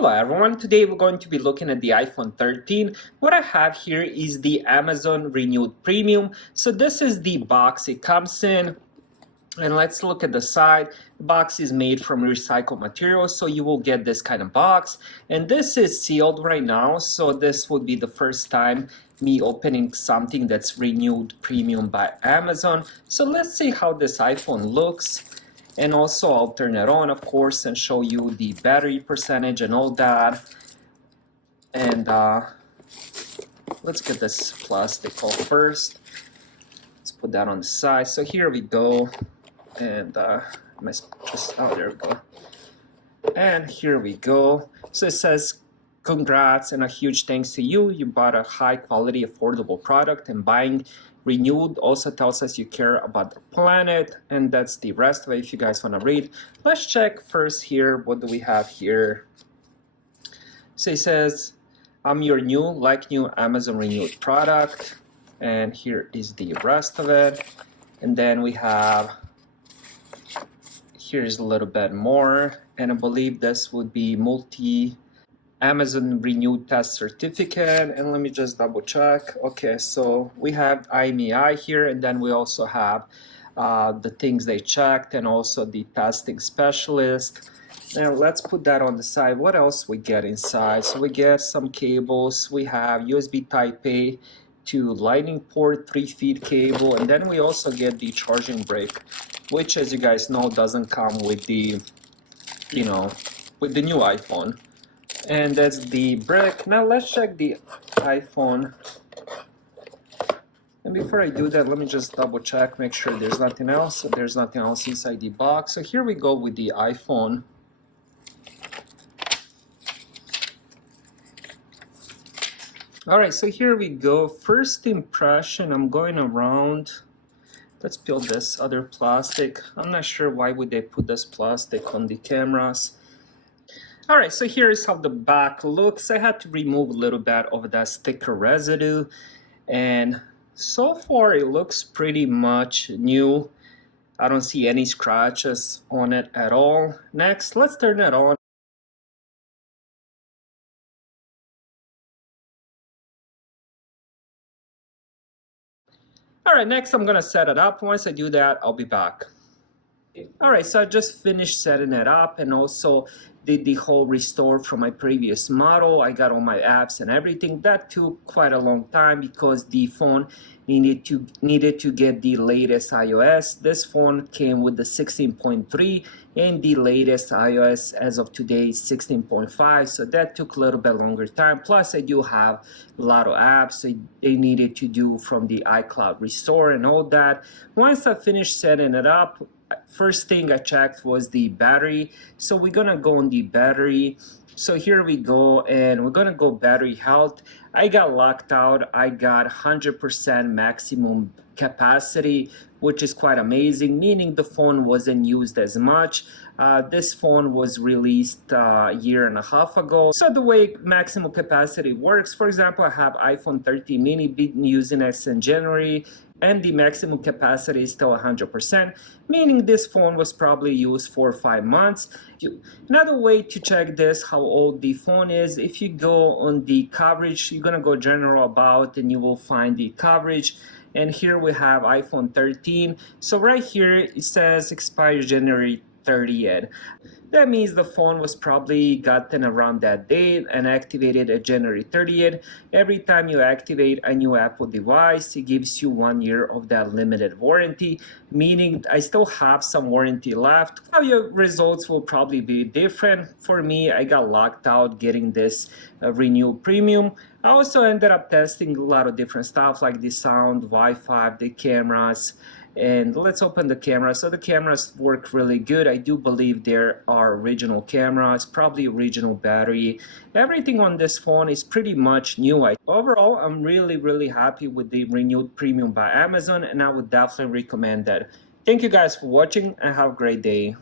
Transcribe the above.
Hello everyone, today we're going to be looking at the iPhone 13. What I have here is the Amazon Renewed Premium. So this is the box it comes in. And let's look at the side. The box is made from recycled materials, so you will get this kind of box. And this is sealed right now, so this would be the first time me opening something that's Renewed Premium by Amazon. So let's see how this iPhone looks. And also I'll turn it on, of course, and show you the battery percentage and all that. And let's get this plastic off first. Let's put that on the side. So here we go. And oh, there we go. And here we go. So it says, congrats and a huge thanks to you. You bought a high quality, affordable product, and buying Renewed also tells us you care about the planet. And that's the rest of it if you guys want to read. Let's check first here. What do we have here? So it says, I'm your new Amazon Renewed product. And here is the rest of it. And then we have, here's a little bit more. And I believe this would be Amazon Renewed Test Certificate. And let me just double check. Okay, so we have IMEI here, and then we also have the things they checked and also the testing specialist. Now let's put that on the side. What else we get inside? So we get some cables. We have USB Type-A to Lightning port, 3-feet cable, and then we also get the charging brick, which, as you guys know, doesn't come with the, with the new iPhone. And that's the brick. Now let's check the iPhone. And before I do that, let me just double check, make sure there's nothing else. There's nothing else inside the box. So here we go with the iPhone. All right, so here we go. First impression, I'm going around. Let's peel this other plastic. I'm not sure why would they put this plastic on the cameras. All right, so here's how the back looks. I had to remove a little bit of that sticker residue. And so far, it looks pretty much new. I don't see any scratches on it at all. Next, let's turn it on. All right, next I'm gonna set it up. Once I do that, I'll be back. All right, so I just finished setting it up and also did the whole restore from my previous model. I got all my apps and everything. That took quite a long time because the phone needed to get the latest iOS. This phone came with the 16.3 and the latest iOS as of today is 16.5, so that took a little bit longer time. Plus I do have a lot of apps they needed to do from the iCloud restore and all that. Once I finished setting it up, first thing I checked was the battery. So we're gonna go on the battery. So here we go, and we're gonna go battery health. I got locked out. I got 100% maximum capacity, which is quite amazing, meaning the phone wasn't used as much. This phone was released a year and a half ago. So the way maximum capacity works, for example, I have iPhone 13 mini, been using it since January, and the maximum capacity is still 100%, meaning this phone was probably used for 5 months. Another way to check this, how old the phone is, if you go on the coverage, you're gonna go general about and you will find the coverage. And here we have iPhone 13. So right here it says expires January 30th. That means the phone was probably gotten around that date and activated at January 30th. Every time you activate a new Apple device, it gives you 1 year of that limited warranty, meaning I still have some warranty left. Now your results will probably be different. For me, I got locked out getting this Renewed Premium. I also ended up testing a lot of different stuff like the sound, Wi-Fi, the cameras. And let's open the camera. So the cameras work really good. I do believe there are original cameras, probably original battery. Everything on this phone is pretty much new. Overall, I'm really happy with the Renewed Premium by Amazon, and I would definitely recommend that. Thank you guys for watching and have a great day.